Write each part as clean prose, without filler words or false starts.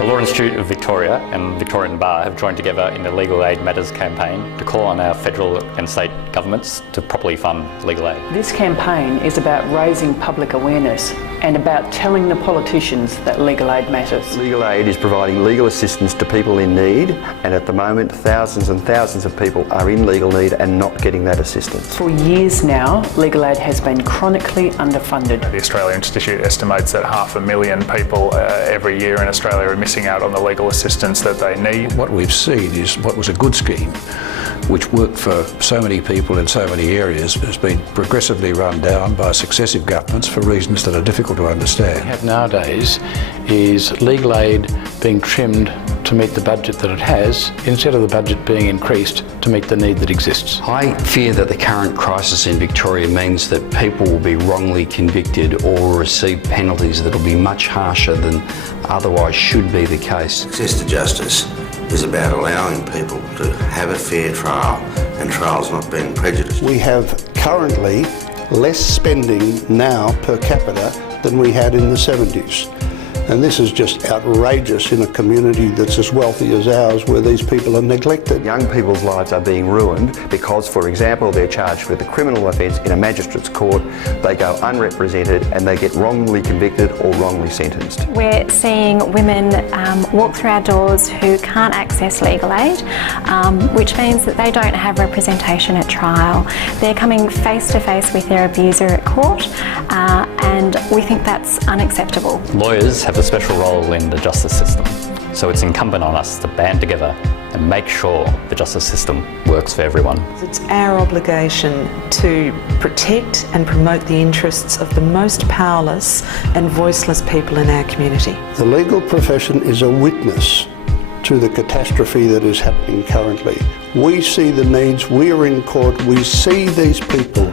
The Law Institute of Victoria and Victorian Bar have joined together in the Legal Aid Matters campaign to call on our federal and state governments to properly fund legal aid. This campaign is about raising public awareness and about telling the politicians that legal aid matters. Legal aid is providing legal assistance to people in need, and at the moment thousands and thousands of people are in legal need and not getting that assistance. For years now, legal aid has been chronically underfunded. The Australian Institute estimates that 500,000 people every year in Australia are missing out on the legal assistance that they need. What we've seen is what was a good scheme, which worked for so many people in so many areas, has been progressively run down by successive governments for reasons that are difficult to understand. What we have nowadays is legal aid being trimmed to meet the budget that it has, instead of the budget being increased to meet the need that exists. I fear that the current crisis in Victoria means that people will be wrongly convicted or will receive penalties that will be much harsher than otherwise should be the case. Access to justice is about allowing people to have a fair trial and trials not being prejudiced. We have currently less spending now per capita than we had in the 70s. And this is just outrageous in a community that's as wealthy as ours, where these people are neglected. Young people's lives are being ruined because, for example, they're charged with a criminal offence in a magistrate's court, they go unrepresented and they get wrongly convicted or wrongly sentenced. We're seeing women walk through our doors who can't access legal aid, which means that they don't have representation at trial. They're coming face to face with their abuser at court, and we think that's unacceptable. Lawyers have a special role in the justice system, so it's incumbent on us to band together and make sure the justice system works for everyone. It's our obligation to protect and promote the interests of the most powerless and voiceless people in our community. The legal profession is a witness to the catastrophe that is happening currently. We see the needs, we are in court, we see these people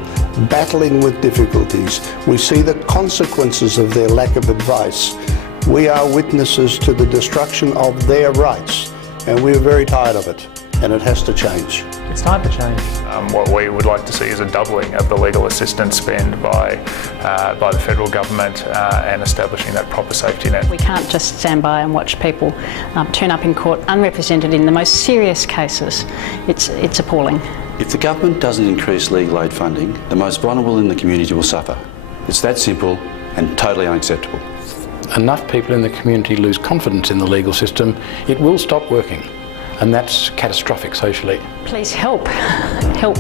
battling with difficulties, we see the consequences of their lack of advice. We are witnesses to the destruction of their rights, and we're very tired of it, and it has to change. It's time to change. What we would like to see is a doubling of the legal assistance spend by the federal government and establishing that proper safety net. We can't just stand by and watch people turn up in court unrepresented in the most serious cases. It's appalling. If the government doesn't increase legal aid funding, the most vulnerable in the community will suffer. It's that simple and totally unacceptable. Enough people in the community lose confidence in the legal system, it will stop working, and that's catastrophic socially. Please help. Help.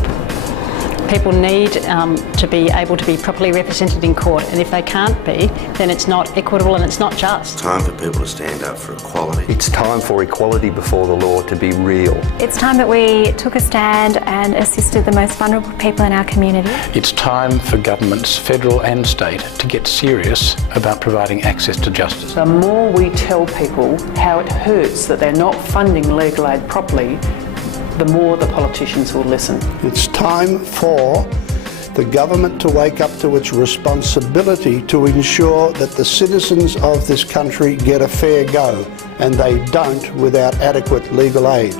People need to be able to be properly represented in court, and if they can't be, then it's not equitable and it's not just. It's time for people to stand up for equality. It's time for equality before the law to be real. It's time that we took a stand and assisted the most vulnerable people in our community. It's time for governments, federal and state, to get serious about providing access to justice. The more we tell people how it hurts that they're not funding legal aid properly, the more the politicians will listen. It's time for the government to wake up to its responsibility to ensure that the citizens of this country get a fair go, and they don't without adequate legal aid.